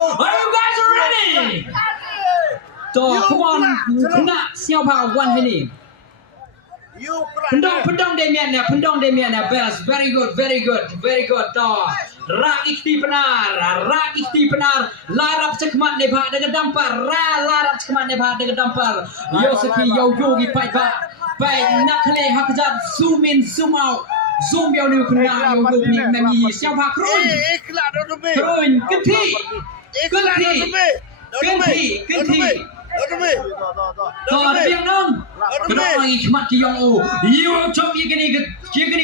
Are you guys ready? Come on, kena siapa one minute. Pendong Demian best, very good. Rak ikhti benar, larap cekmat nebak dengan dampar, larap cekmat nebak dengan dampar. Yosuki Yogi baik nak kali hak jat zoom in zoom out. Zoom yang ni kena Yogi memi siapa Krun Kenti. Yang nong kenapa hikmat yang you coba gini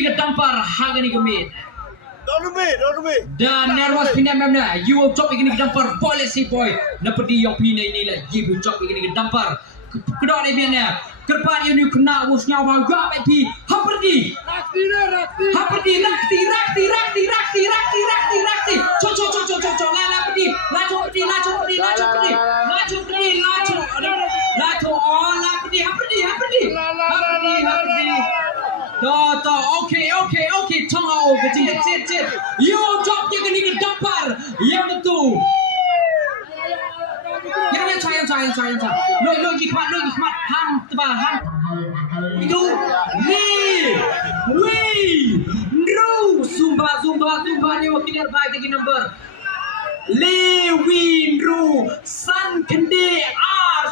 ke tampar harga ni kemit dan nervous pindah mana you coba gini ke tampar policy boy napedi yang pindah ini lah you coba gini ke tampar kedua ni biarnya kerpan yang you kena usnya bawa pi haperdi cocok lala pedi laju okay tengah kecil you job yang ini dampar yang itu yang sayang lo hikmat ham tebahan itu Zumba ni wakil baik lagi number Lee Win Ru San Kendi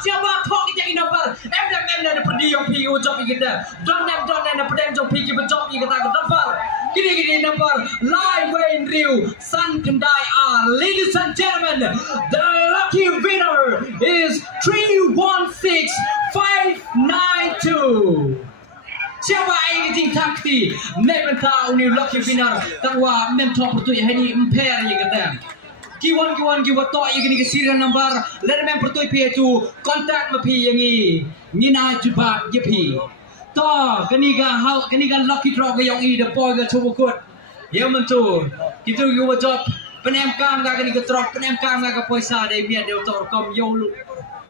siapa thong cái number em là pergi yang pi job kita don na pedang job pi kita job kita number gini number Lai Win Ru San Kendai ladies and gentlemen the lucky winner is 316592 siapa yang ting takti memang tahu ni lucky winner tawa mentor pertui hari impair yang kata kiwan to yang ni serial number lain memang pertui pi tu kontak mapi yang ni na jubak ye pi to kani ga lucky draw ke yang the boy ga cuba kut yang mentu kita job penem kam ga kani ga drop penem kam ga poisa dai biar dia tor kom yo